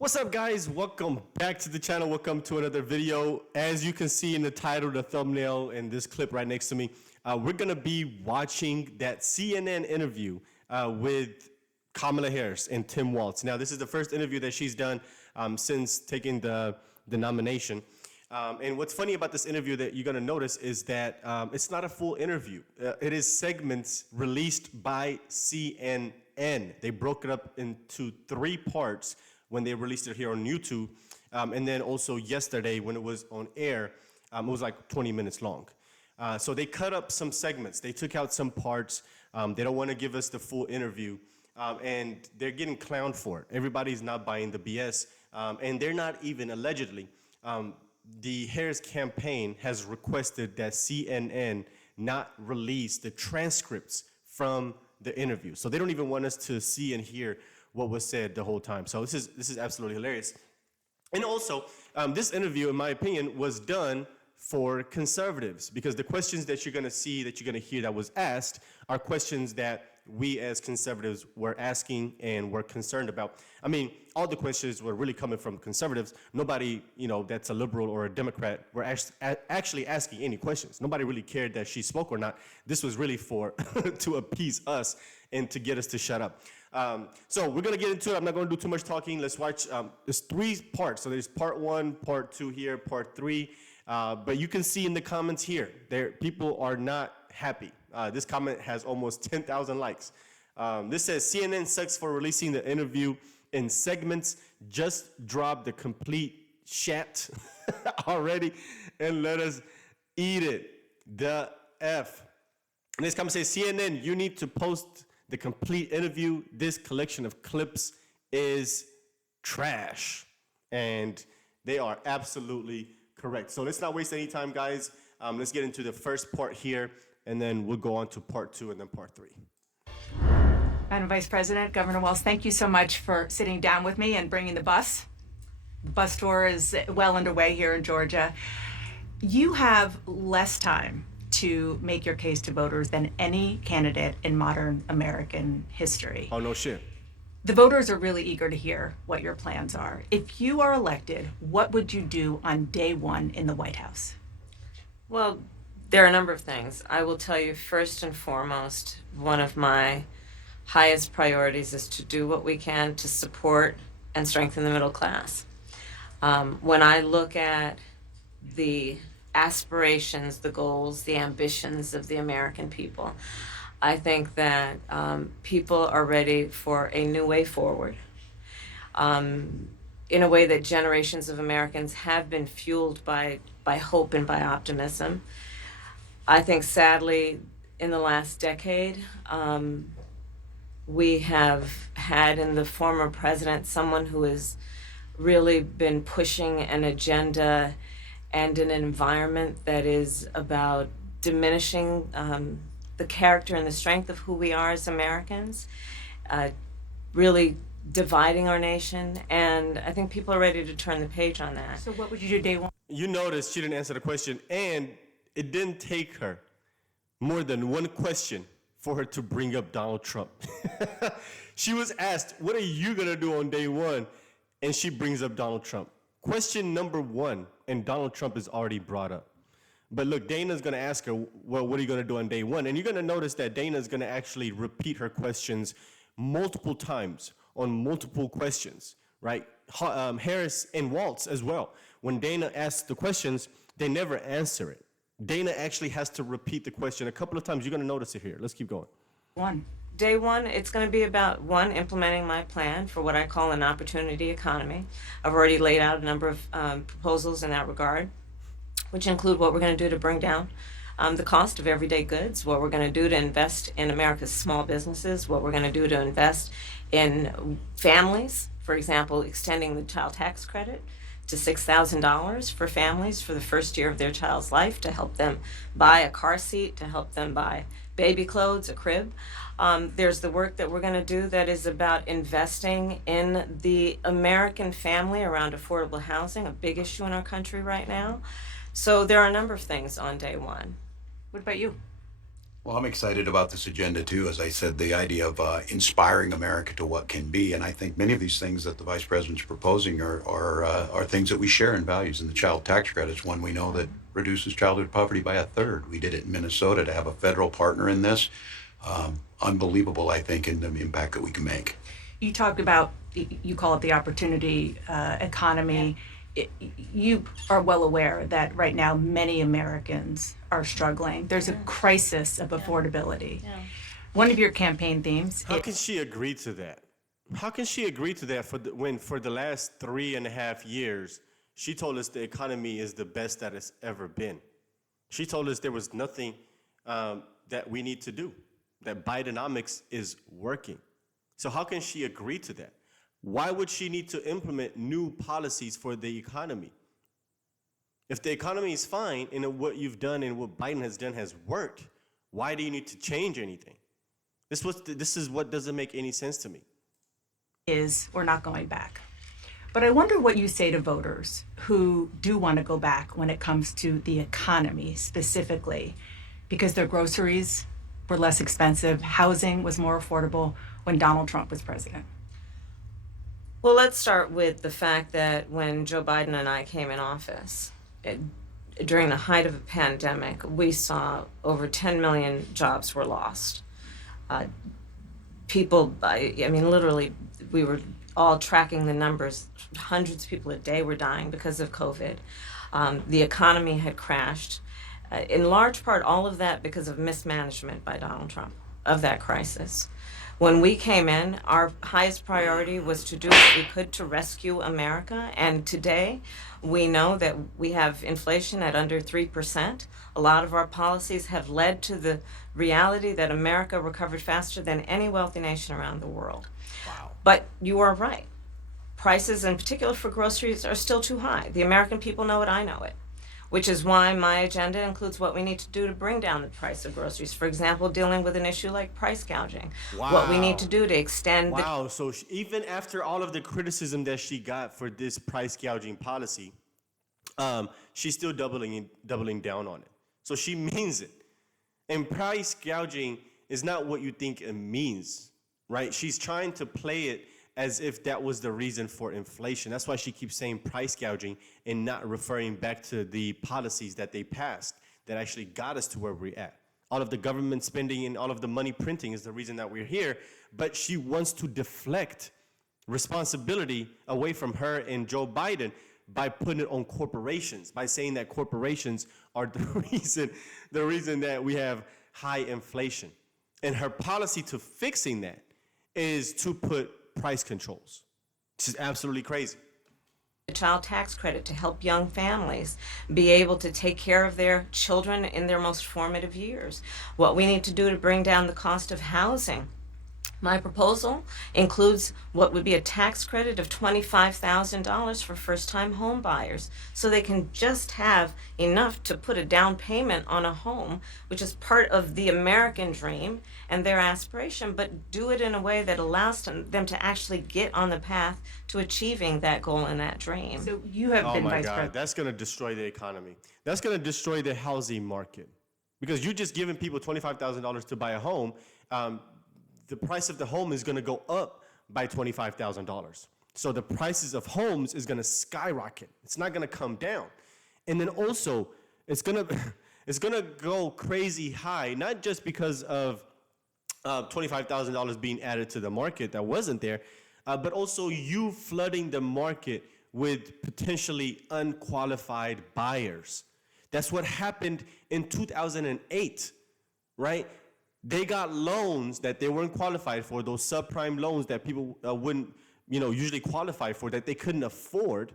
What's up, guys? Welcome back to the channel. Welcome to another video. As you can see in the title, the thumbnail, and this clip right next to me, we're gonna be watching that CNN interview with Kamala Harris and Tim Walz. Now, this is the first interview that she's done since taking the nomination. And what's funny about this interview that you're gonna notice is that it's not a full interview. It is segments released by CNN. They broke it up into 3 parts when they released it here on YouTube. And then also yesterday when it was on air, it was like 20 minutes long. So they cut up some segments. They took out some parts. They don't want to give us the full interview. And they're getting clowned for it. Everybody's not buying the BS. And they're not even allegedly. The Harris campaign has requested that CNN not release the transcripts from the interview. So they don't even want us to see and hear what was said the whole time. So this is absolutely hilarious. And also, this interview, in my opinion, was done for conservatives, because the questions that you're gonna see, that you're gonna hear that was asked, are questions that we as conservatives were asking and were concerned about. I mean, all the questions were really coming from conservatives. Nobody, that's a liberal or a Democrat were actually asking any questions. Nobody really cared that she spoke or not. This was really for to appease us and to get us to shut up. So we're gonna get into it. I'm not gonna do too much talking. Let's watch. There's 3 parts. So there's part 1, part 2 here, part 3. But you can see in the comments here, people are not happy. This comment has almost 10,000 likes. This says, CNN sucks for releasing the interview in segments. Just drop the complete shat already and let us eat it. The F. And this comment says, CNN, you need to post the complete interview. This collection of clips is trash. And they are absolutely correct. So let's not waste any time, guys. Let's get into the first part here, and then we'll go on to part 2 and then part 3. Madam Vice President, Governor Walz, thank you so much for sitting down with me and bringing the bus. The bus tour is well underway here in Georgia. You have less time to make your case to voters than any candidate in modern American history. Oh, no shit. The voters are really eager to hear what your plans are. If you are elected, what would you do on day 1 in the White House? Well, there are a number of things. I will tell you, first and foremost, one of my highest priorities is to do what we can to support and strengthen the middle class. When I look at the aspirations, the goals, the ambitions of the American people, I think that people are ready for a new way forward, in a way that generations of Americans have been fueled by hope and by optimism. I think, sadly, in the last decade, we have had in the former president someone who has really been pushing an agenda and an environment that is about diminishing the character and the strength of who we are as Americans, really dividing our nation, and I think people are ready to turn the page on that. So what would you do day 1? You noticed she didn't answer the question, and it didn't take her more than 1 question for her to bring up Donald Trump. She was asked, what are you gonna do on day 1? And she brings up Donald Trump. Question number 1, and Donald Trump is already brought up. But look, Dana's gonna ask her, well, what are you gonna do on day 1? And you're gonna notice that Dana's gonna actually repeat her questions multiple times on multiple questions, right? Harris and Walz as well. When Dana asks the questions, they never answer it. Dana actually has to repeat the question a couple of times. You're gonna notice it here. Let's keep going. 1. Day 1, it's going to be about, 1, implementing my plan for what I call an opportunity economy. I've already laid out a number of proposals in that regard, which include what we're going to do to bring down the cost of everyday goods, what we're going to do to invest in America's small businesses, what we're going to do to invest in families, for example, extending the child tax credit to $6,000 for families for the first year of their child's life, to help them buy a car seat, to help them buy baby clothes, a crib. There's the work that we're going to do that is about investing in the American family around affordable housing, a big issue in our country right now. So there are a number of things on day 1. What about you? Well, I'm excited about this agenda too. As I said, the idea of inspiring America to what can be, and I think many of these things that the vice president's proposing are things that we share in values. And the child tax credit is one we know that reduces childhood poverty by a third. We did it in Minnesota to have a federal partner in this. Unbelievable, I think, in the impact that we can make. You talked about, you call it the opportunity economy. You are well aware that right now many Americans are struggling. There's a crisis of affordability. One of your campaign themes. How can she agree to that? How can she agree to that when for the last 3.5 years, she told us the economy is the best that it's ever been? She told us there was nothing that we need to do, that Bidenomics is working. So how can she agree to that? Why would she need to implement new policies for the economy? If the economy is fine and what you've done and what Biden has done has worked, why do you need to change anything? This is what doesn't make any sense to me. Is we're not going back. But I wonder what you say to voters who do want to go back when it comes to the economy specifically, because their groceries were less expensive, housing was more affordable when Donald Trump was president. Well, let's start with the fact that when Joe Biden and I came in office, during the height of a pandemic, we saw over 10 million jobs were lost. People, I mean, literally, we were all tracking the numbers. Hundreds of people a day were dying because of COVID. The economy had crashed. In large part, all of that because of mismanagement by Donald Trump of that crisis. When we came in, our highest priority was to do what we could to rescue America. And today, we know that we have inflation at under 3%. A lot of our policies have led to the reality that America recovered faster than any wealthy nation around the world. Wow. But you are right. Prices, in particular for groceries, are still too high. The American people know it, I know it. Which is why my agenda includes what we need to do to bring down the price of groceries. For example, dealing with an issue like price gouging. Wow. What we need to do to extend the Wow, so even after all of the criticism that she got for this price gouging policy, she's still doubling down on it. So she means it. And price gouging is not what you think it means, right? She's trying to play it as if that was the reason for inflation. That's why she keeps saying price gouging and not referring back to the policies that they passed that actually got us to where we're at. All of the government spending and all of the money printing is the reason that we're here, but she wants to deflect responsibility away from her and Joe Biden by putting it on corporations, by saying that corporations are the reason that we have high inflation. And her policy to fixing that is to put price controls. This is absolutely crazy. the child tax credit to help young families be able to take care of their children in their most formative years. What we need to do to bring down the cost of housing. My proposal includes what would be a tax credit of $25,000 for first-time home buyers, so they can just have enough to put a down payment on a home, which is part of the American dream and their aspiration, but do it in a way that allows them to actually get on the path to achieving that goal and that dream. So you have Oh been my vice God, president. that's going to destroy the economy. That's going to destroy the housing market. Because you're just giving people $25,000 to buy a home. The price of the home is going to go up by $25,000. So the prices of homes is going to skyrocket. It's not going to come down. And then also, it's going to go crazy high, not just because of $25,000 being added to the market that wasn't there, but also you flooding the market with potentially unqualified buyers. That's what happened in 2008, right? They got loans that they weren't qualified for, those subprime loans that people wouldn't, usually qualify for, that they couldn't afford.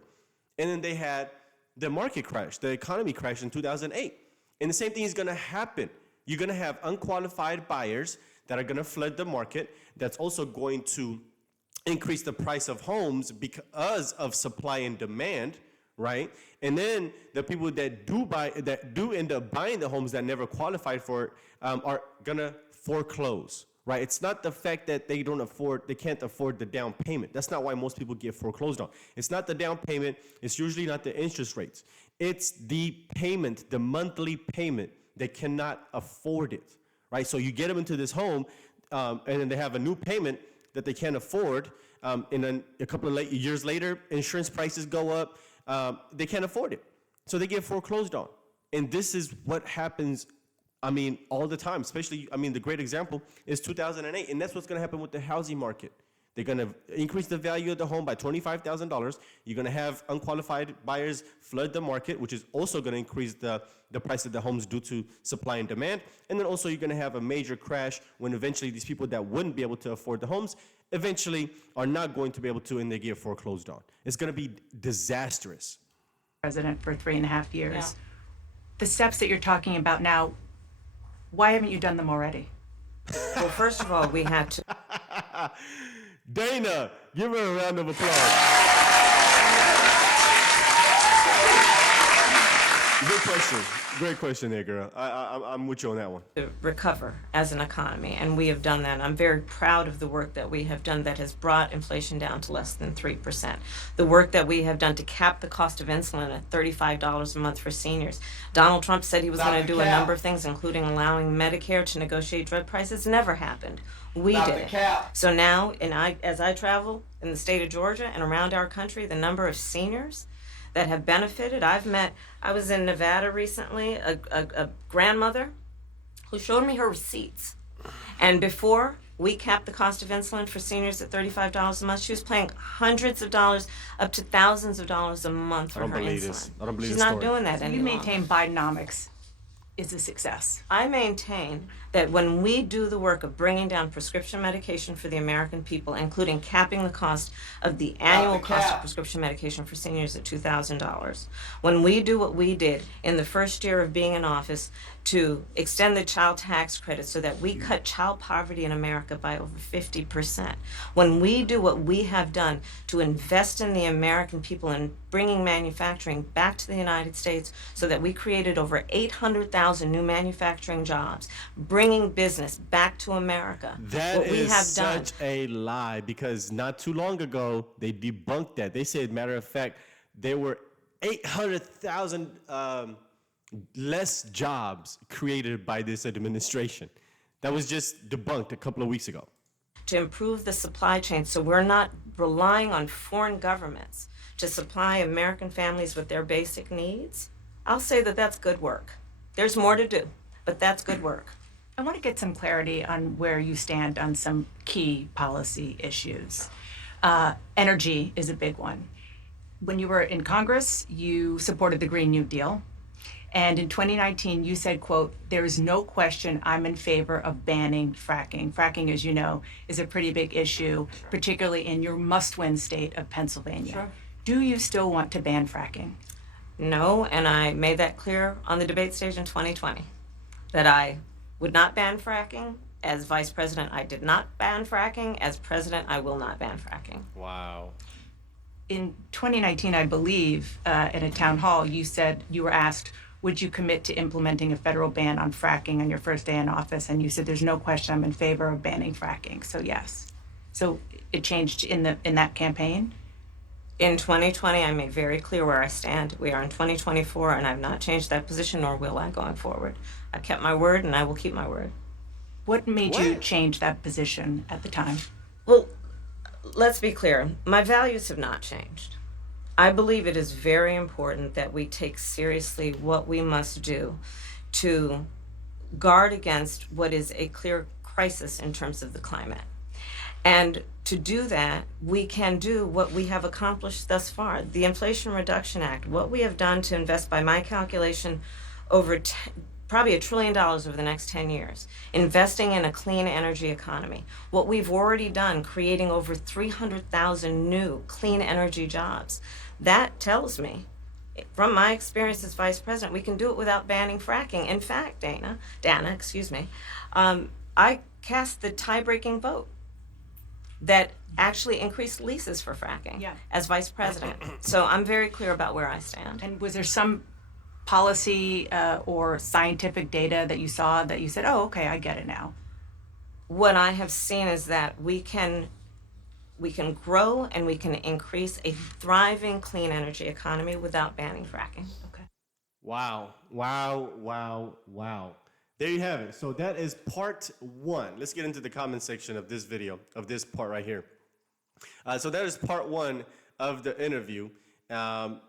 And then they had the market crash, the economy crash in 2008. And the same thing is going to happen. You're going to have unqualified buyers that are going to flood the market. That's also going to increase the price of homes because of supply and demand, right? And then the people that do end up buying the homes that never qualified for it are gonna foreclose, right? It's not the fact that they can't afford the down payment. That's not why most people get foreclosed on. It's not the down payment. It's usually not the interest rates. It's the payment, the monthly payment. They cannot afford it, right? So you get them into this home, and then they have a new payment that they can't afford, and then a couple of years later, insurance prices go up, they can't afford it. So they get foreclosed on. And this is what happens, I mean, all the time, especially, I mean, the great example is 2008, and that's what's gonna happen with the housing market. They're gonna increase the value of the home by $25,000. You're gonna have unqualified buyers flood the market, which is also gonna increase the price of the homes due to supply and demand. And then also you're gonna have a major crash when eventually these people that wouldn't be able to afford the homes eventually are not going to be able to, and they get foreclosed on. It's gonna be disastrous. President for 3.5 years. Yeah. The steps that you're talking about now, why haven't you done them already? Well, first of all, we had to. Dana, give her a round of applause. Good question. Great question there, girl. I'm with you on that one. To recover as an economy, and we have done that. I'm very proud of the work that we have done that has brought inflation down to less than 3%. The work that we have done to cap the cost of insulin at $35 a month for seniors. Donald Trump said he was going to do a number of things, including allowing Medicare to negotiate drug prices. Never happened. We did it. So now, as I travel in the state of Georgia and around our country, the number of seniors that have benefited. I was in Nevada recently, a grandmother who showed me her receipts. And before we capped the cost of insulin for seniors at $35 a month, she was paying hundreds of dollars, up to thousands of dollars a month for her insulin. I don't believe She's this not story. doing that any You longer. maintain Bidenomics is a success. I maintain that when we do the work of bringing down prescription medication for the American people, including capping the cost of the annual cost of prescription medication for seniors at $2,000, when we do what we did in the first year of being in office to extend the child tax credit so that we cut child poverty in America by over 50%, when we do what we have done to invest in the American people and bringing manufacturing back to the United States so that we created over 800,000 new manufacturing jobs, bringing business back to America. That what we is have done. such a lie, because not too long ago they debunked that. They said, matter of fact, there were 800,000 less jobs created by this administration. That was just debunked a couple of weeks ago. To improve the supply chain so we're not relying on foreign governments to supply American families with their basic needs, I'll say that that's good work. There's more to do, but that's good work. I want to get some clarity on where you stand on some key policy issues. Energy is a big one. When you were in Congress, you supported the Green New Deal. And in 2019, you said, quote, "There is no question I'm in favor of banning fracking." Fracking, as you know, is a pretty big issue, particularly in your must-win state of Pennsylvania. Sure. Do you still want to ban fracking? No, and I made that clear on the debate stage in 2020, that I would not ban fracking. As vice president, I did not ban fracking. As president, I will not ban fracking. Wow. In 2019, I believe, at a town hall, you said you were asked, would you commit to implementing a federal ban on fracking on your first day in office? And you said, there's no question I'm in favor of banning fracking. So yes. So it changed in that campaign? In 2020, I made very clear where I stand. We are in 2024, and I've not changed that position, nor will I going forward. I kept my word, and I will keep my word. What made you change that position at the time? Well, let's be clear. My values have not changed. I believe it is very important that we take seriously what we must do to guard against what is a clear crisis in terms of the climate. And to do that, we can do what we have accomplished thus far. The Inflation Reduction Act, what we have done to invest, by my calculation, over probably $1 trillion over the next 10 years, investing in a clean energy economy. What we've already done, creating over 300,000 new clean energy jobs. That tells me, from my experience as vice president, we can do it without banning fracking. In fact, Dana, I cast the tie-breaking vote that actually increased leases for fracking as vice president. So I'm very clear about where I stand. And was there some policy or scientific data that you saw that you said, oh, okay, I get it now? What I have seen is that we can grow and we can increase a thriving clean energy economy without banning fracking. Okay. Wow, wow, wow, wow. There you have it. So that is part one. Let's get into the comment section of this video, of this part right here. So that is part one of the interview, and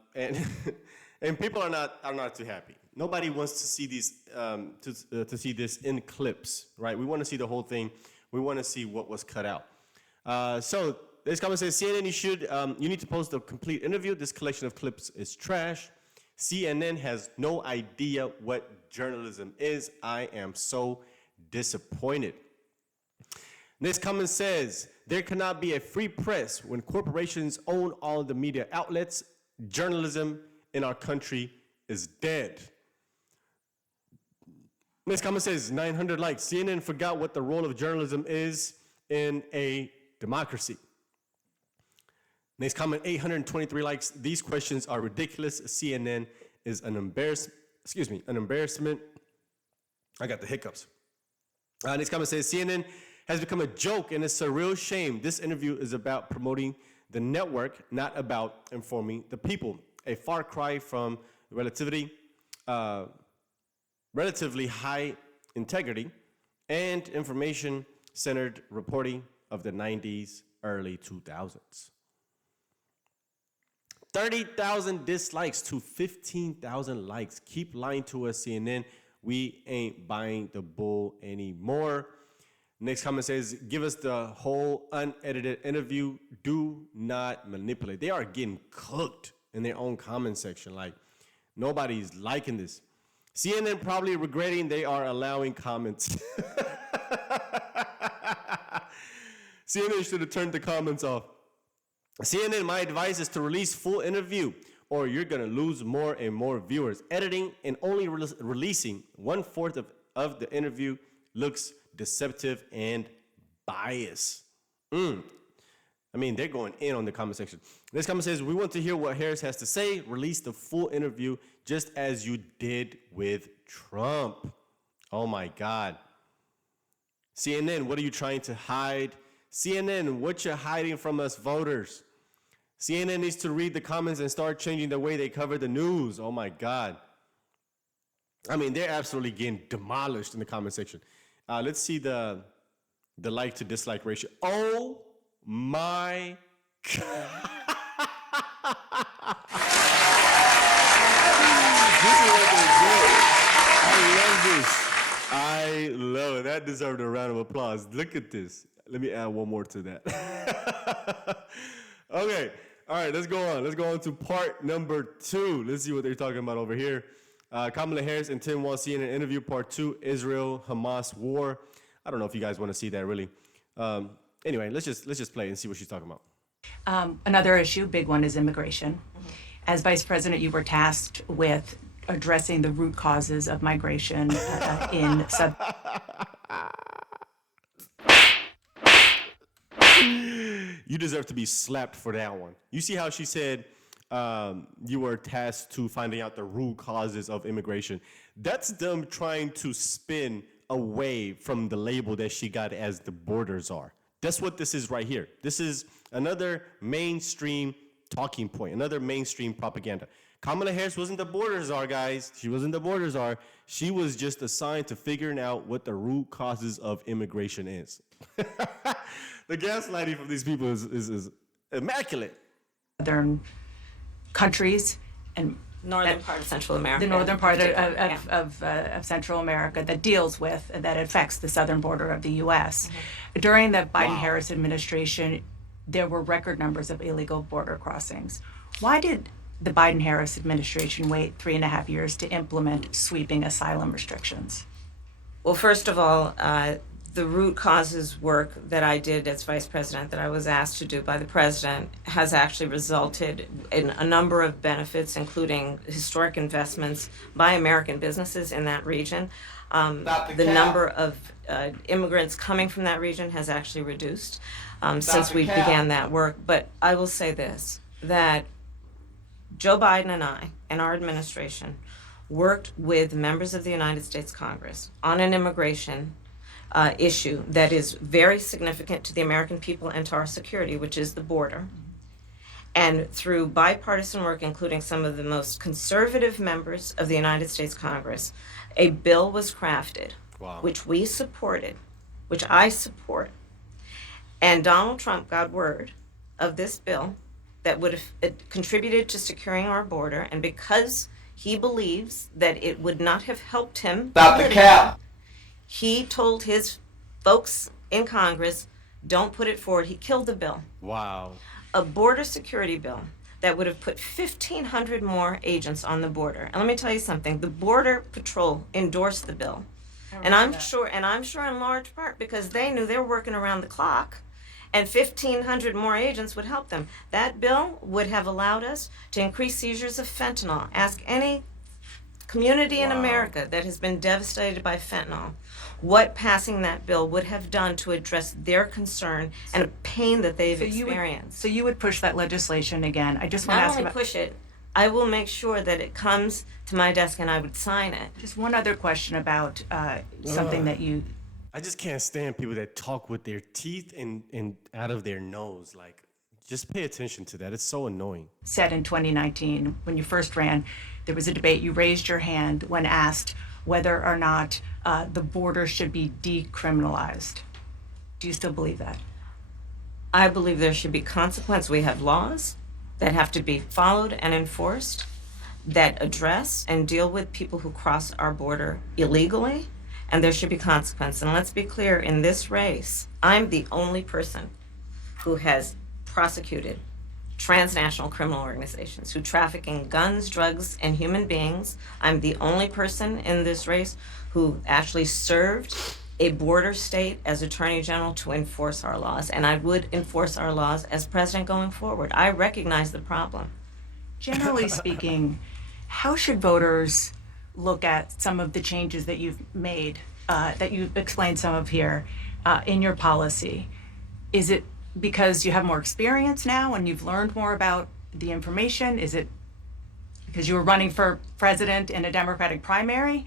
and people are not too happy. Nobody wants to see these to see this in clips, right? We want to see the whole thing. We want to see what was cut out. So this comment says, CNN, you need to post the complete interview. This collection of clips is trash. CNN has no idea what journalism is. I am so disappointed. Next comment says, there cannot be a free press when corporations own all the media outlets. Journalism in our country is dead. Next comment says, 900 likes. CNN forgot what the role of journalism is in a democracy. Next comment, 823 likes. These questions are ridiculous. CNN is an embarrassment. I got the hiccups. Next comment says, CNN has become a joke and it's a real shame. This interview is about promoting the network, not about informing the people. A far cry from relatively high integrity and information-centered reporting of the 90s, early 2000s. 30,000 dislikes to 15,000 likes. Keep lying to us, CNN. We ain't buying the bull anymore. Next comment says, give us the whole unedited interview. Do not manipulate. They are getting cooked in their own comment section. Like, nobody's liking this. CNN probably regretting they are allowing comments. CNN should have turned the comments off. CNN, my advice is to release full interview or you're going to lose more and more viewers. Editing and only releasing 1/4 of the interview looks deceptive and biased. I mean, they're going in on the comment section. This comment says, we want to hear what Harris has to say. Release the full interview just as you did with Trump. Oh my God. CNN, what are you trying to hide? CNN, what you're hiding from us voters? CNN needs to read the comments and start changing the way they cover the news. Oh my God. I mean, they're absolutely getting demolished in the comment section. Let's see the like to dislike ratio. Oh my God. This is what they do. I love this. I love it. That deserved a round of applause. Look at this. Let me add one more to that. Okay. All right, let's go on. Let's go on to part number 2. Let's see what they're talking about over here. Kamala Harris and Tim Walz in an interview, part 2, Israel-Hamas war. I don't know if you guys want to see that really. Anyway, let's just play and see what she's talking about. Another issue, big one, is immigration. As Vice President, you were tasked with addressing the root causes of migration in sub. You deserve to be slapped for that one. You see how she said you were tasked to finding out the root causes of immigration. That's them trying to spin away from the label that she got as the borders are. That's what this is right here. This is another mainstream talking point, another mainstream propaganda. Kamala Harris wasn't the borders are, guys. She wasn't the borders are. She was just assigned to figuring out what the root causes of immigration is. The gaslighting from these people is immaculate. Southern countries and Northern part of Central America. the northern part Yeah. of Central America that deals with, that affects the southern border of the U.S. During the Biden-Harris administration, there were record numbers of illegal border crossings. Why did the Biden-Harris administration wait 3.5 years to implement sweeping asylum restrictions? Well, first of all, the root causes work that I did as vice president, that I was asked to do by the president, has actually resulted in a number of benefits, including historic investments by American businesses in that region. The number of immigrants coming from that region has actually reduced since we began that work. But I will say this, that Joe Biden and I and our administration worked with members of the United States Congress on an immigration issue that is very significant to the American people and to our security, which is the border. And through bipartisan work, including some of the most conservative members of the United States Congress, a bill was crafted, Wow. which we supported, which I support. And Donald Trump got word of this bill that would have contributed to securing our border. And because he believes that it would not have helped him, Stop the cap. he told his folks in Congress, don't put it forward. He killed the bill. Wow. A border security bill that would have put 1,500 more agents on the border. And let me tell you something, the Border Patrol endorsed the bill. And I'm sure in large part because they knew they were working around the clock and 1,500 more agents would help them. That bill would have allowed us to increase seizures of fentanyl. Ask any community in Wow. America that has been devastated by fentanyl what passing that bill would have done to address their concern and pain that they've experienced. So you would push that legislation again. I just want to Not ask only about push it, I will make sure that it comes to my desk and I would sign it. just one other question about something that you I just can't stand people that talk with their teeth and out of their nose. Like, just pay attention to that. It's so annoying. said in 2019 when you first ran. There was a debate. You raised your hand when asked whether or not the border should be decriminalized. Do you still believe that? I believe there should be consequence. We have laws that have to be followed and enforced that address and deal with people who cross our border illegally, and there should be consequence. And let's be clear, in this race, I'm the only person who has prosecuted transnational criminal organizations who traffic in guns, drugs, and human beings. I'm the only person in this race who actually served a border state as Attorney General to enforce our laws, and I would enforce our laws as president going forward. I recognize the problem. Generally speaking, how should voters look at some of the changes that you've made, that you've explained some of here in your policy? Is it because you have more experience now and you've learned more about the information? Is it because you were running for president in a Democratic primary?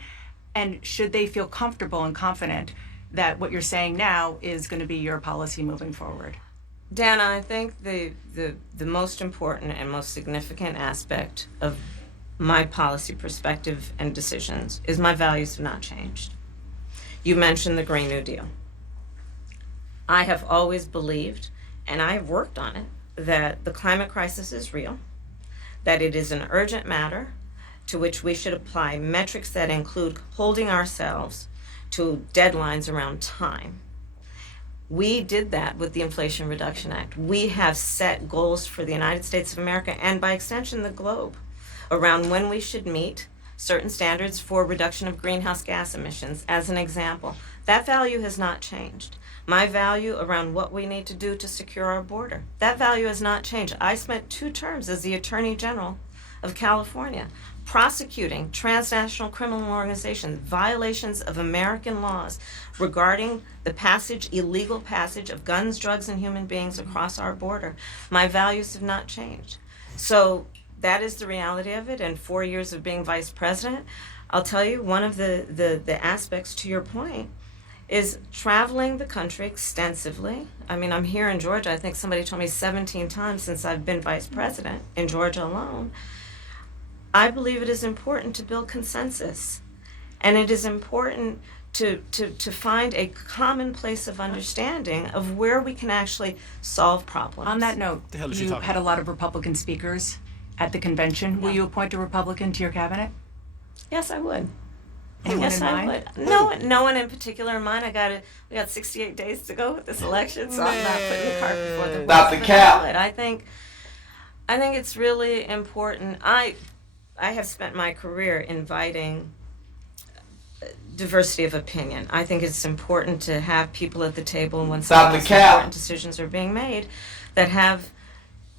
And should they feel comfortable and confident that what you're saying now is going to be your policy moving forward? Dana, I think the most important and most significant aspect of my policy perspective and decisions is my values have not changed. You mentioned the Green New Deal. I have always believed, and I have worked on it, that the climate crisis is real, that it is an urgent matter to which we should apply metrics that include holding ourselves to deadlines around time. We did that with the Inflation Reduction Act. We have set goals for the United States of America and by extension the globe around when we should meet certain standards for reduction of greenhouse gas emissions, as an example. That value has not changed. My value around what we need to do to secure our border, that value has not changed. I spent 2 terms as the Attorney General of California prosecuting transnational criminal organizations, violations of American laws regarding the illegal passage of guns, drugs, and human beings across our border. My values have not changed. So that is the reality of it. And 4 years of being vice president, I'll tell you, one of the aspects to your point is traveling the country extensively. I mean, I'm here in Georgia, I think somebody told me 17 times since I've been vice president in Georgia alone. I believe it is important to build consensus, and it is important to find a common place of understanding of where we can actually solve problems. On that note, hell is she you talking had a about? lot of Republican speakers at the convention. Will you appoint a Republican to your cabinet? Yes, I would. Anyone Yes, in I mind? would. No one in particular in mind. We got 68 days to go with this election, so I'm not putting the cart before the horse. Stop the but cap. I would. I think it's really important. I have spent my career inviting diversity of opinion. I think it's important to have people at the table when some Stop of the these cap. important decisions are being made that have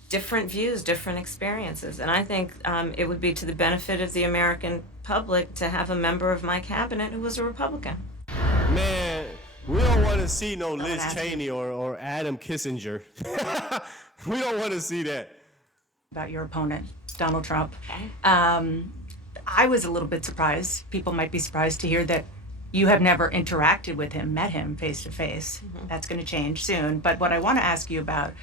different views, different experiences. And I think it would be to the benefit of the American public to have a member of my cabinet who was a Republican. Man, we don't want to see no Liz ask you. Cheney or Adam Kissinger. We don't want to see that. About your opponent, Donald Trump. Okay. I was a little bit surprised. People might be surprised to hear that you have never interacted with him, met him face to face. That's going to change soon. But what I want to ask you about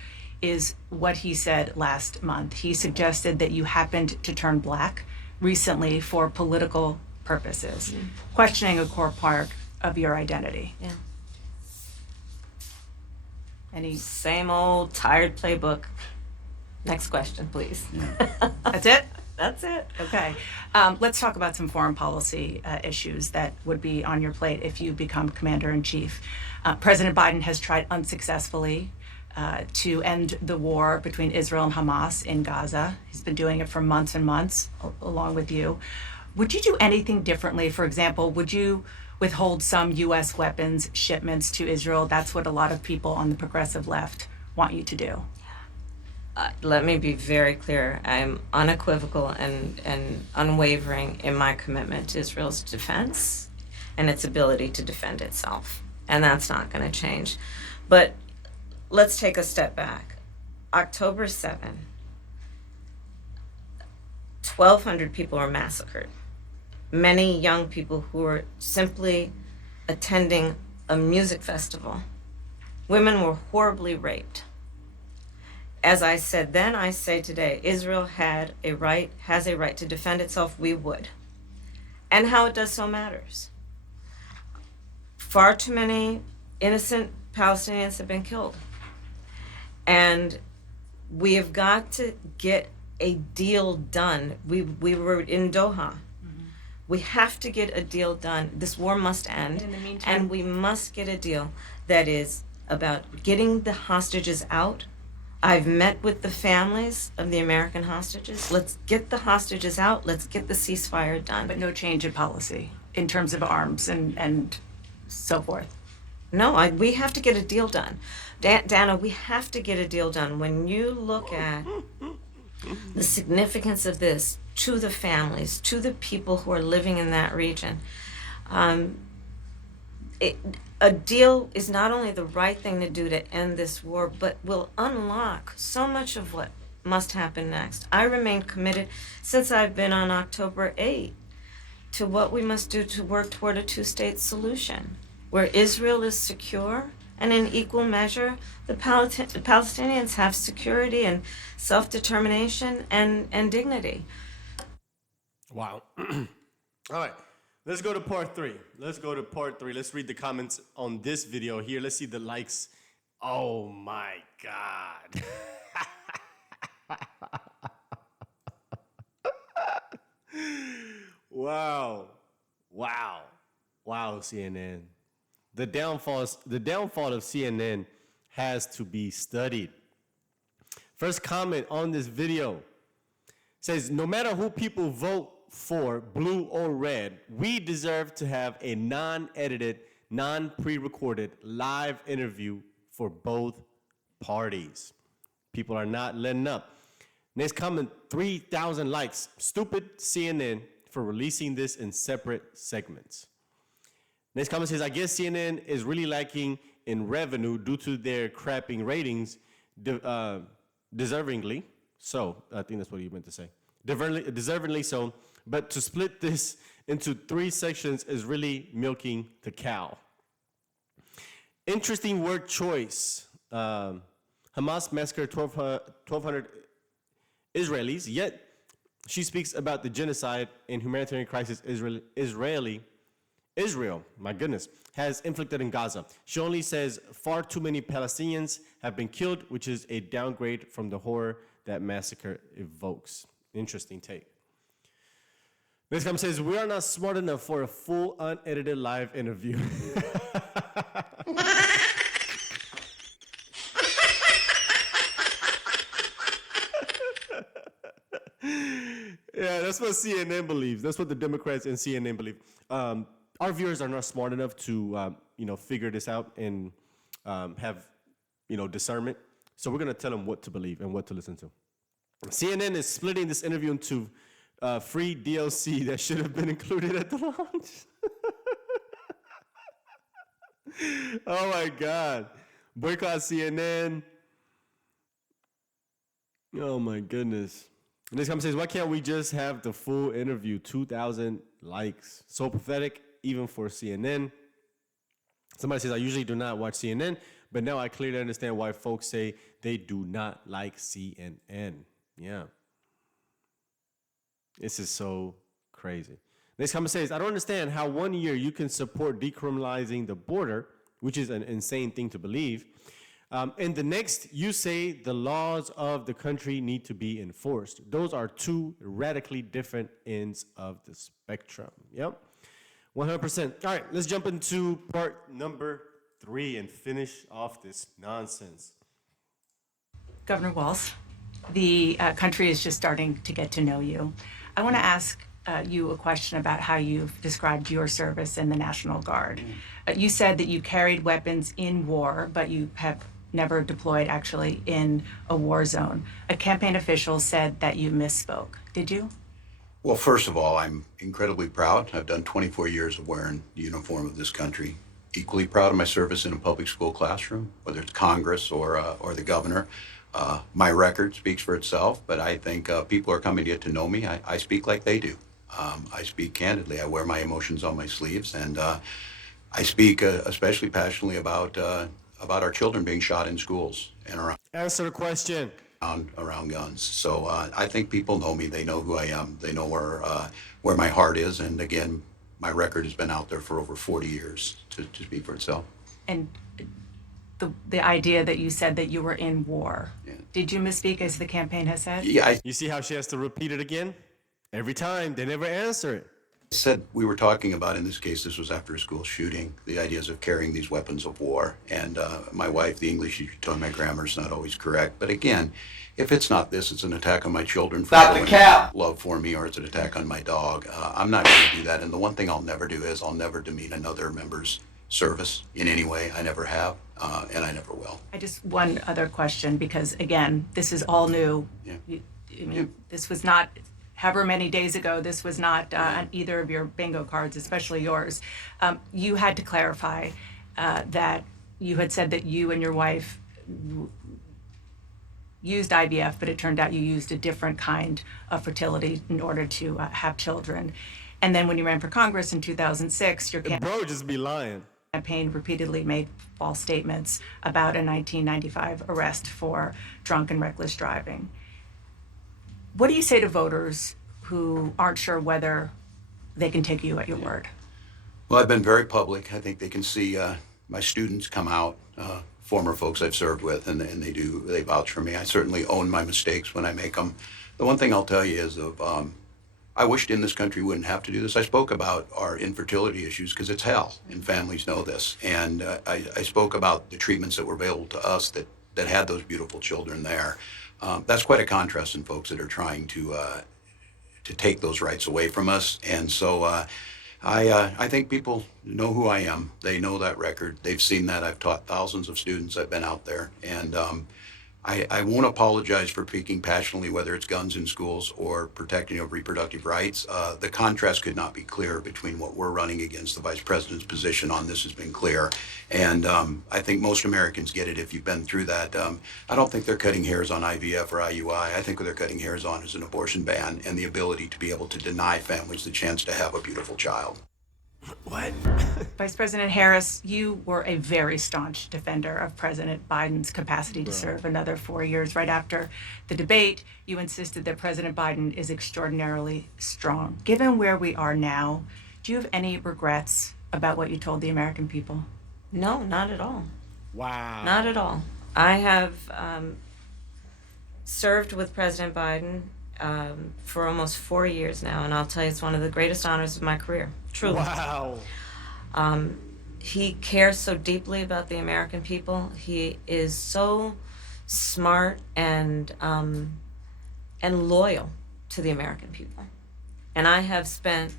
is what he said last month. He suggested that you happened to turn black recently for political purposes, questioning a core part of your identity. Yeah. Any, Same old tired playbook. Next question, please. that's it? That's it. Okay. Let's talk about some foreign policy issues that would be on your plate if you become commander in chief. President Biden has tried unsuccessfully to end the war between Israel and Hamas in Gaza. He's been doing it for months and months, along with you. Would you do anything differently? For example, would you withhold some U.S. weapons shipments to Israel? That's what a lot of people on the progressive left want you to do. Let me be very clear. I'm unequivocal and unwavering in my commitment to Israel's defense and its ability to defend itself. And that's not going to change. But let's take a step back. October 7, 1,200 people were massacred. Many young people who were simply attending a music festival. Women were horribly raped. As I said then, I say today, Israel has a right to defend itself. We would. And how it does so matters. Far too many innocent Palestinians have been killed. And we have got to get a deal done. We were in Doha. We have to get a deal done. This war must end. In the meantime, and we must get a deal that is about getting the hostages out. I've met with the families of the American hostages. Let's get the hostages out. Let's get the ceasefire done. but no change in policy in terms of arms and so forth. No, we have to get a deal done. Dana, we have to get a deal done. When you look at the significance of this to the families, to the people who are living in that region, a deal is not only the right thing to do to end this war, but will unlock so much of what must happen next. I remain committed since I've been on October 8 to what we must do to work toward a two-state solution, where Israel is secure and in equal measure the Palestinians have security and self-determination and dignity. Wow. All right. Let's go to part three. Let's read the comments on this video here. Let's see the likes. Oh my God. Wow, CNN. The downfall of CNN has to be studied. First comment on this video says, no matter who people vote for, blue or red, we deserve to have a non-edited, non-pre-recorded live interview for both parties. People are not letting up. Next comment, 3,000 likes. Stupid CNN for releasing this in separate segments. Next comment says, I guess CNN is really lacking in revenue due to their crapping ratings, deservingly so. I think that's what you meant to say. Deservingly so. But to split this into 3 sections is really milking the cow. Interesting word choice. Hamas massacred 1,200 Israelis, yet she speaks about the genocide and humanitarian crisis Israel, my goodness, has inflicted in Gaza. She only says far too many Palestinians have been killed, which is a downgrade from the horror that massacre evokes. Interesting take. Next comment says, we are not smart enough for a full unedited live interview. Yeah, that's what CNN believes. That's what the Democrats and CNN believe. Our viewers are not smart enough to, figure this out and have, discernment. So we're going to tell them what to believe and what to listen to. CNN is splitting this interview into free DLC that should have been included at the launch. Oh my God. Boycott CNN. Oh my goodness. And this comment says, why can't we just have the full interview? 2,000 likes. So pathetic, even for CNN. Somebody says, I usually do not watch CNN, but now I clearly understand why folks say they do not like CNN. Yeah. This is so crazy. Next comment says, I don't understand how 1 year you can support decriminalizing the border, which is an insane thing to believe. And the next, you say the laws of the country need to be enforced. Those are two radically different ends of the spectrum. Yep. 100%. All right, let's jump into part number 3 and finish off this nonsense. Governor Walz, the country is just starting to get to know you. I want to ask you a question about how you've described your service in the National Guard. You said that you carried weapons in war, but you have never deployed actually in a war zone. A campaign official said that you misspoke. Did you? Well, first of all, I'm incredibly proud. I've done 24 years of wearing the uniform of this country. Equally proud of my service in a public school classroom, whether it's Congress or the governor. My record speaks for itself, but I think people are coming to get to know me. I speak like they do. I speak candidly. I wear my emotions on my sleeves, and I speak especially passionately about our children being shot in schools and Answer the question. around guns. So I think people know me. They know who I am. They know where my heart is. And again, my record has been out there for over 40 years to speak for itself. And the idea that you said that you were in war. Yeah. Did you misspeak as the campaign has said? Yeah, You see how she has to repeat it again? Every time. They never answer it. said we were talking about, in this case, this was after a school shooting, the ideas of carrying these weapons of war. And my wife, the English teacher, told me my grammar's not always correct. But again, if it's not this, it's an attack on my children for love for me, or it's an attack on my dog. I'm not going to do that. And the one thing I'll never do is I'll never demean another member's service in any way. I never have, and I never will. I just, one other question, because again, this is all new. Yeah. This was not, however many days ago, this was not on either of your bingo cards, especially yours. You had to clarify that you had said that you and your wife used IVF, but it turned out you used a different kind of fertility in order to have children. And then when you ran for Congress in 2006, your Bro, just be lying. campaign repeatedly made false statements about a 1995 arrest for drunk and reckless driving. What do you say to voters who aren't sure whether they can take you at your word? Well, I've been very public. I think they can see my students come out, former folks I've served with, and they vouch for me. I certainly own my mistakes when I make them. The one thing I'll tell you is I wished in this country wouldn't have to do this. I spoke about our infertility issues because it's hell, and families know this. And I spoke about the treatments that were available to us that had those beautiful children there. That's quite a contrast in folks that are trying to take those rights away from us. And so I think people know who I am. They know that record. They've seen that. I've taught thousands of students. I've been out there. And I won't apologize for speaking passionately, whether it's guns in schools or protecting of reproductive rights. The contrast could not be clearer between what we're running against. The Vice President's position on this has been clear. And I think most Americans get it if you've been through that. I don't think they're cutting hairs on IVF or IUI. I think what they're cutting hairs on is an abortion ban and the ability to be able to deny families the chance to have a beautiful child. What? Vice President Harris, you were a very staunch defender of President Biden's capacity to serve another 4 years. Right after the debate, you insisted that President Biden is extraordinarily strong. Given where we are now, do you have any regrets about what you told the American people? No, not at all. Wow. Not at all. I have served with President Biden for almost 4 years now, and I'll tell you, it's one of the greatest honors of my career, truly. Wow. He cares so deeply about the American people. He is so smart and loyal to the American people. And I have spent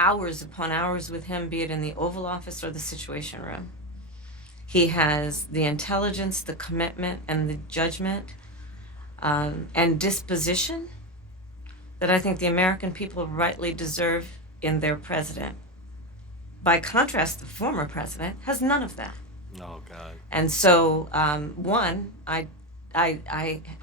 hours upon hours with him, be it in the Oval Office or the Situation Room. He has the intelligence, the commitment, and the judgment and disposition that I think the American people rightly deserve in their president. By contrast, the former president has none of that. Oh, God. And so, one, I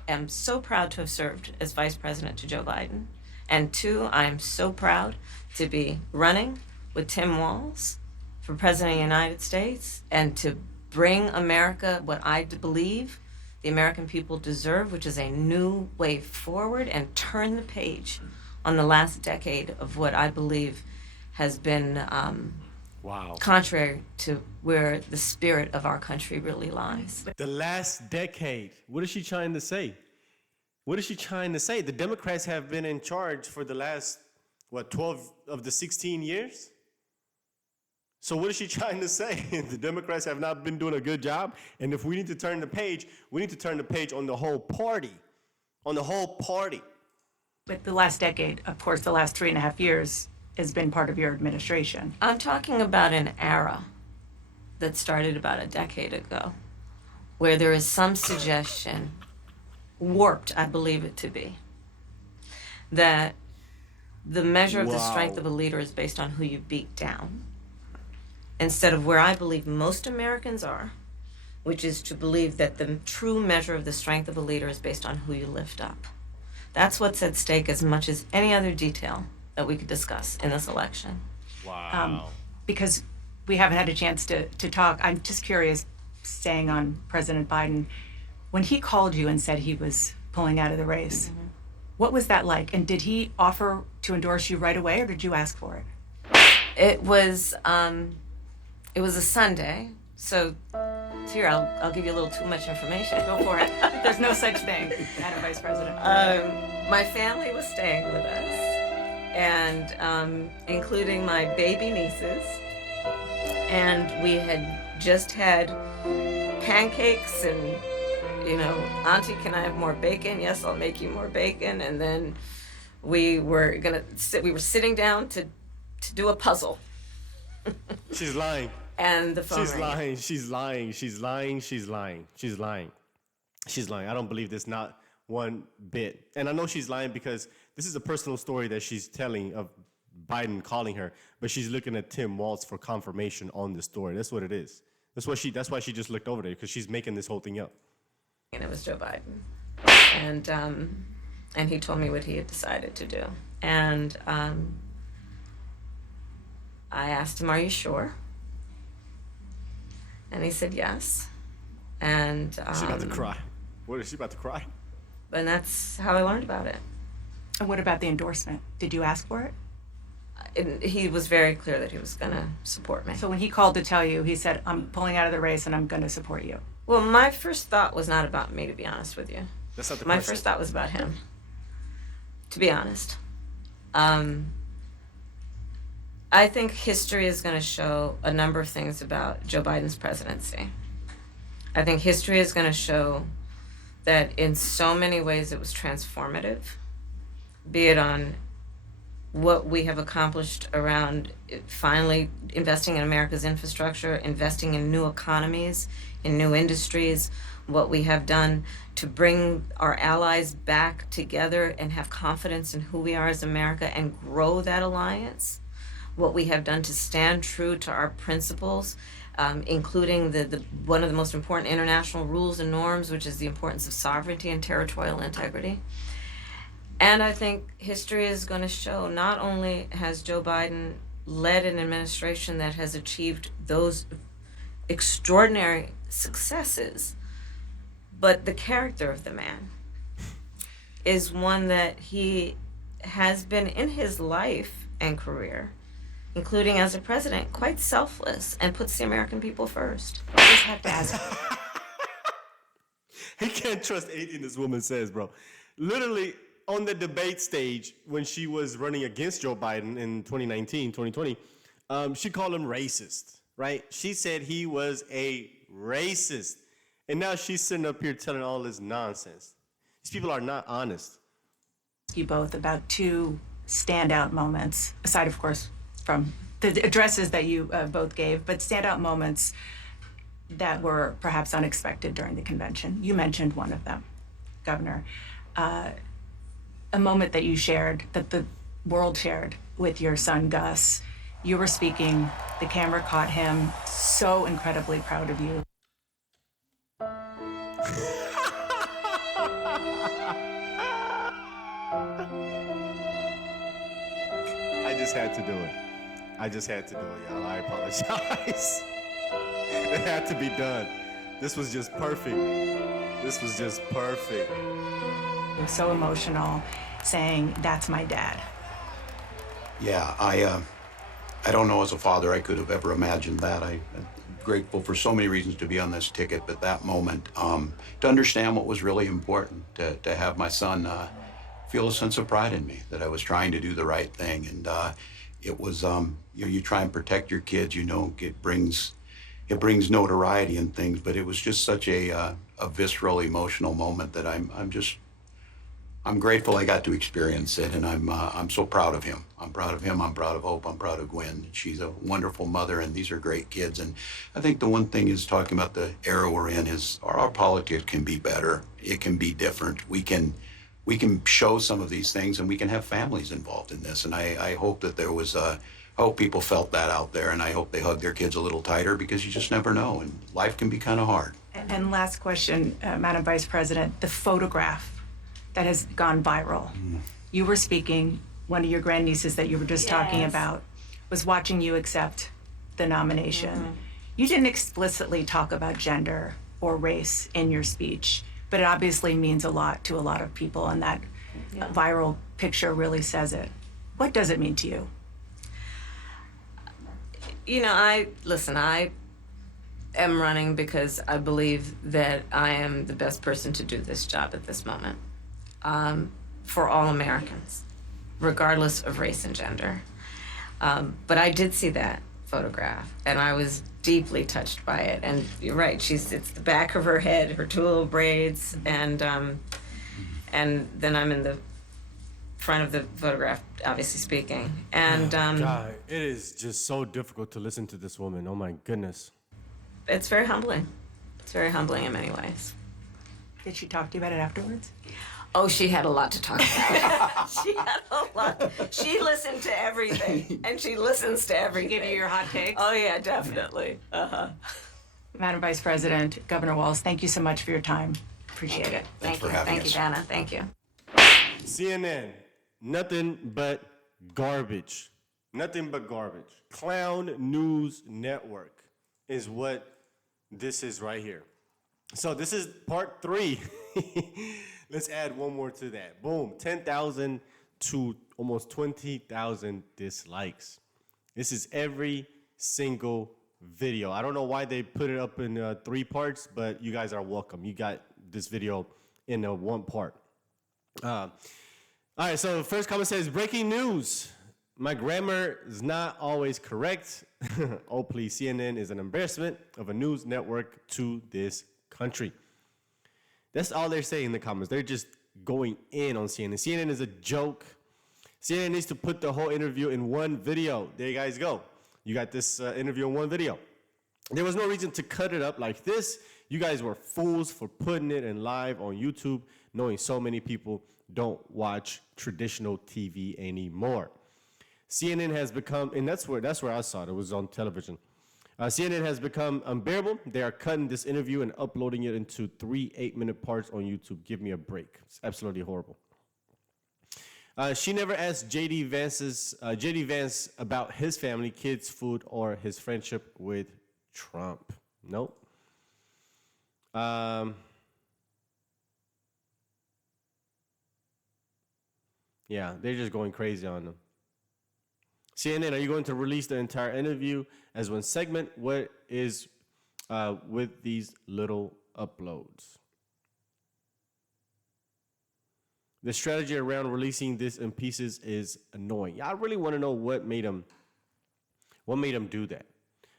am so proud to have served as vice president to Joe Biden. And two, I am so proud to be running with Tim Walz for president of the United States and to bring America what I believe the American people deserve, which is a new way forward, and turn the page on the last decade of what I believe has been Wow. contrary to where the spirit of our country really lies. The last decade. What is she trying to say? What is she trying to say? The Democrats have been in charge for the last, 12 of the 16 years? So what is she trying to say? The Democrats have not been doing a good job, and if we need to turn the page, we need to turn the page on the whole party. On the whole party. But the last decade, of course, the last 3.5 years has been part of your administration. I'm talking about an era that started about a decade ago, where there is some suggestion, warped I believe it to be, that the measure of the strength of a leader is based on who you beat down, instead of where I believe most Americans are, which is to believe that the true measure of the strength of a leader is based on who you lift up. That's what's at stake as much as any other detail that we could discuss in this election. Wow. Because we haven't had a chance to talk, I'm just curious, staying on President Biden, when he called you and said he was pulling out of the race, what was that like? And did he offer to endorse you right away, or did you ask for it? It was a Sunday, so here I'll give you a little too much information. Go for it. There's no such thing, Madam Vice President. My family was staying with us, and including my baby nieces, and we had just had pancakes and, Auntie, can I have more bacon? Yes, I'll make you more bacon. And then we were sitting down to do a puzzle. She's lying. And the phone She's rang. lying. She's lying. She's lying. She's lying. She's lying. She's lying. I don't believe this not one bit. And I know she's lying because this is a personal story that she's telling of Biden calling her, but she's looking at Tim Walz for confirmation on the story. That's what it is. That's why she just looked over there, because she's making this whole thing up. And it was Joe Biden. And he told me what he had decided to do. And I asked him, "Are you sure?" And he said yes. And She's about to cry. What is she about to cry? and that's how I learned about it. And what about the endorsement? Did you ask for it? He was very clear that he was going to support me. So when he called to tell you, he said, I'm pulling out of the race and I'm going to support you. Well, my first thought was not about me, to be honest with you. That's not the My question. first thought was about him, to be honest. I think history is going to show a number of things about Joe Biden's presidency. I think history is going to show that in so many ways it was transformative, be it on what we have accomplished around finally investing in America's infrastructure, investing in new economies, in new industries, what we have done to bring our allies back together and have confidence in who we are as America and grow that alliance, what we have done to stand true to our principles, including the one of the most important international rules and norms, which is the importance of sovereignty and territorial integrity. And I think history is going to show not only has Joe Biden led an administration that has achieved those extraordinary successes, but the character of the man is one that he has been in his life and career, including as a president, quite selfless and puts the American people first. I just have to ask. He can't trust anything this woman says, bro. Literally, on the debate stage, when she was running against Joe Biden in 2019, 2020, she called him racist, right? She said he was a racist. And now she's sitting up here telling all this nonsense. These people are not honest. You both about two standout moments, aside, of course, from the addresses that you both gave, but standout moments that were perhaps unexpected during the convention. You mentioned one of them, Governor. A moment that you shared, that the world shared with your son, Gus. You were speaking, the camera caught him, so incredibly proud of you. I just had to do it. I just had to do it, y'all. I apologize. It had to be done. This was just perfect. This was just perfect. It was so emotional, saying, "That's my dad." Yeah, I don't know as a father I could have ever imagined that. I'm grateful for so many reasons to be on this ticket, but that moment, to understand what was really important, to have my son feel a sense of pride in me, that I was trying to do the right thing. And it was, you try and protect your kids, it brings notoriety and things, but it was just such a visceral, emotional moment that I'm grateful I got to experience it, and I'm so proud of him. I'm proud of him. I'm proud of Hope. I'm proud of Gwen. She's a wonderful mother, and these are great kids. And I think the one thing is talking about the era we're in is our politics can be better. It can be different. We can show some of these things, and we can have families involved in this. And I hope that I hope people felt that out there, and I hope they hug their kids a little tighter, because you just never know, and life can be kind of hard. And last question, Madam Vice President, the photograph that has gone viral. You were speaking, one of your grandnieces that you were just talking about was watching you accept the nomination. You didn't explicitly talk about gender or race in your speech, but it obviously means a lot to a lot of people, and that viral picture really says it. What does it mean to you? You know, I am running because I believe that I am the best person to do this job at this moment. For all Americans, regardless of race and gender. But I did see that photograph, and I was deeply touched by it. And you're right, it's the back of her head, her two little braids, and then I'm in the front of the photograph, obviously speaking. And God, it is just so difficult to listen to this woman. Oh my goodness. it's very humbling. It's very humbling in many ways. Did she talk to you about it afterwards? Oh, she had a lot to talk about. She had a lot. She listened to everything, and she listens to everything. Give you your hot takes? Oh, yeah, definitely. Madam Vice President, Governor Walz, thank you so much for your time. Appreciate it. Thanks for you. having Thank us. you, Dana. Thank you. CNN, nothing but garbage. Nothing but garbage. Clown News Network is what this is right here. So this is part 3. Let's add one more to that. Boom, 10,000 to almost 20,000 dislikes. This is every single video. I don't know why they put it up in 3 parts, but you guys are welcome. You got this video in 1 part. All right, so the first comment says, breaking news. My grammar is not always correct. Oh, please, CNN is an embarrassment of a news network to this country. That's all they're saying in the comments. They're just going in on CNN. CNN is a joke. CNN needs to put the whole interview in 1 video. There you guys go. You got this interview in 1 video. There was no reason to cut it up like this. You guys were fools for putting it in live on YouTube, knowing so many people don't watch traditional TV anymore. CNN has become, and that's where I saw it. It was on television. CNN has become unbearable. They are cutting this interview and uploading it into 3 8-minute parts on YouTube. Give me a break. It's absolutely horrible. She never asked JD Vance about his family, kids, food, or his friendship with Trump. Nope. Yeah, they're just going crazy on them. CNN, are you going to release the entire interview as 1 segment? What is with these little uploads? The strategy around releasing this in pieces is annoying. I really want to know what made him do that.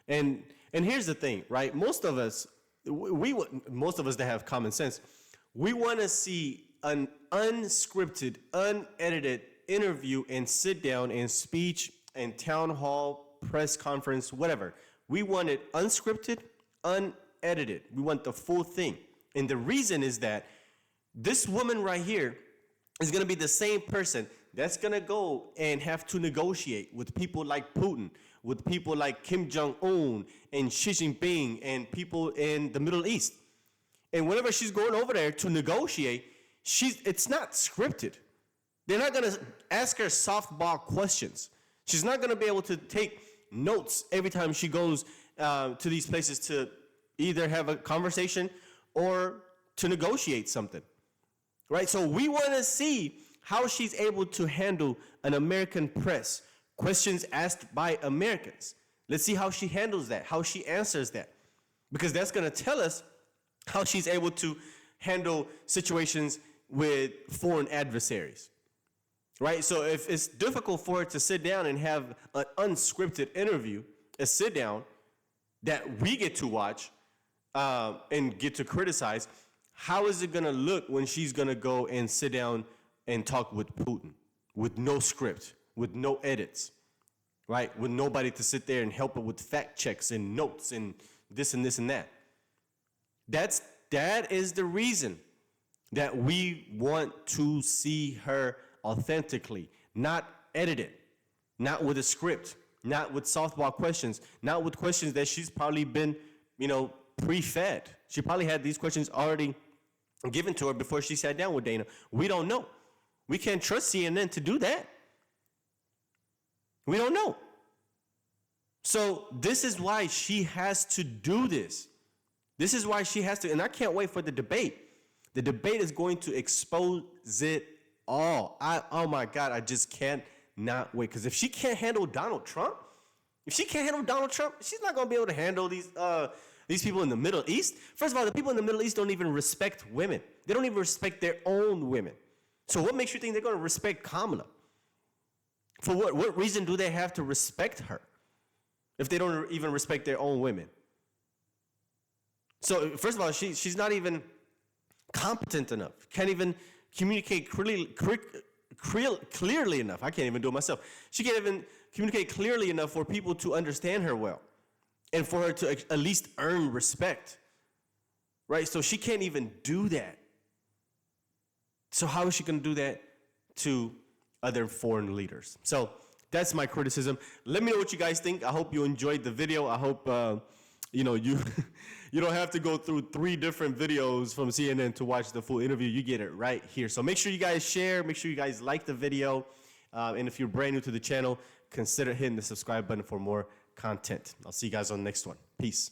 And here's the thing, right? Most of us that have common sense, we want to see an unscripted, unedited interview and sit down and speech and town hall, press conference, whatever. We want it unscripted, unedited. We want the full thing. And the reason is that this woman right here is going to be the same person that's going to go and have to negotiate with people like Putin, with people like Kim Jong-un and Xi Jinping and people in the Middle East. And whenever she's going over there to negotiate, it's not scripted. They're not going to ask her softball questions. She's not going to be able to take notes every time she goes to these places to either have a conversation or to negotiate something, right? So we want to see how she's able to handle an American press, questions asked by Americans. Let's see how she handles that, how she answers that, because that's going to tell us how she's able to handle situations with foreign adversaries, right? So if it's difficult for her to sit down and have an unscripted interview, a sit down that we get to watch and get to criticize, how is it going to look when she's going to go and sit down and talk with Putin with no script, with no edits, right? With nobody to sit there and help her with fact checks and notes and this and this and that. That is the reason that we want to see her authentically, not edited, not with a script, not with softball questions, not with questions that she's probably been, pre-fed. She probably had these questions already given to her before she sat down with Dana. We don't know. We can't trust CNN to do that. We don't know. So this is why she has to do this. This is why she has to, and I can't wait for the debate. The debate is going to expose it all. Oh my God, I just can't not wait. Because if she can't handle Donald Trump, she's not going to be able to handle these people in the Middle East. First of all, the people in the Middle East don't even respect women. They don't even respect their own women. So what makes you think they're going to respect Kamala? For what reason do they have to respect her if they don't even respect their own women? So first of all, she's not even competent enough. Can't even communicate clearly enough. I can't even do it myself. She can't even communicate clearly enough for people to understand her well and for her to at least earn respect, right? So she can't even do that. So how is she going to do that to other foreign leaders? So that's my criticism. Let me know what you guys think. I hope you enjoyed the video. I hope you don't have to go through 3 different videos from CNN to watch the full interview. You get it right here. So make sure you guys share. Make sure you guys like the video. And if you're brand new to the channel, consider hitting the subscribe button for more content. I'll see you guys on the next one. Peace.